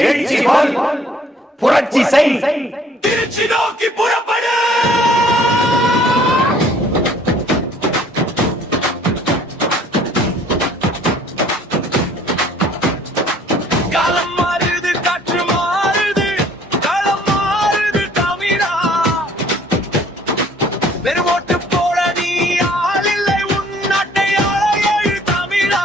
எழுச்சி போல் புரட்சி செய், திருச்சி நோக்கி புறப்படு. காலம் மாறுது, காற்று மாறுது, களம் மாறுது தமிழா. வெறும் ஓட்டு போட நீ ஆள் இல்லை, உன் நாட்டை ஆள எழு தமிழா.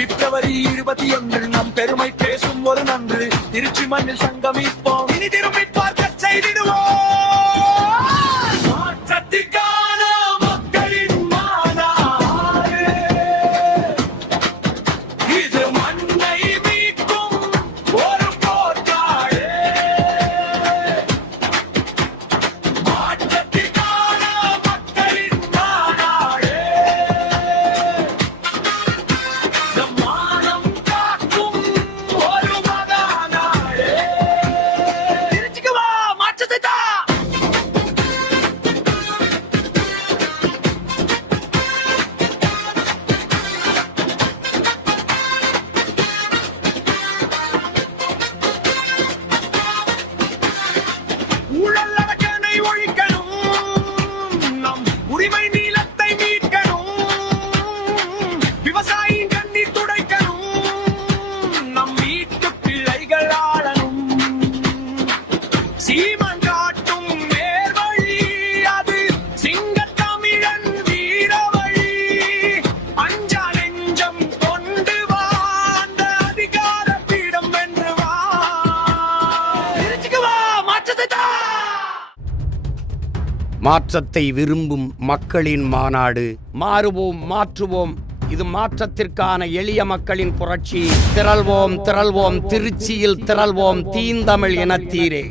பிப்ரவரி 21 நம் பெருமை பேசும் ஒரு நன்று. திருச்சி மண்ணில் சங்கமிப்போம், இனி திரும்பி பார்க்க செய்திடுவோம். மாற்றத்திற்கான மக்களின் மாநாடு, இது மண்ணை மீட்கும் ஒரு போர்க்காடு. மாற்றத்திற்கான மக்களின் மாநாடு, நம் மானம் காக்கும் ஒரு மகாநாடு. திருச்சிக்கு வா, மாற்றத்தை தா. ஊழல் அடக்கனை ஒழிக்கணும், நம் உரிமை நீளத்தை மீட்கணும். விவசாயியின் கண்ணீர் துடைக்கணும், நம் வீட்டு பிள்ளைகள் ஆளணும். சீமான் காட்டும் நேர்வழி, அது சிங்கத்தமிழன் வீரவழி. அஞ்சா நெஞ்சம் கொண்டு வா, அந்த அதிகார பீடம் வென்று வா. திருச்சிக்கு வா, மாற்றத்தை தா. மாற்றத்தை விரும்பும் மக்களின் மாநாடு. மாறுவோம், மாற்றுவோம். இது மாற்றத்திற்கான எளிய மக்களின் புரட்சி. திரள்வோம், திரள்வோம், திருச்சியில் திரள்வோம், தீந்தமிழ் இனத்தீரே.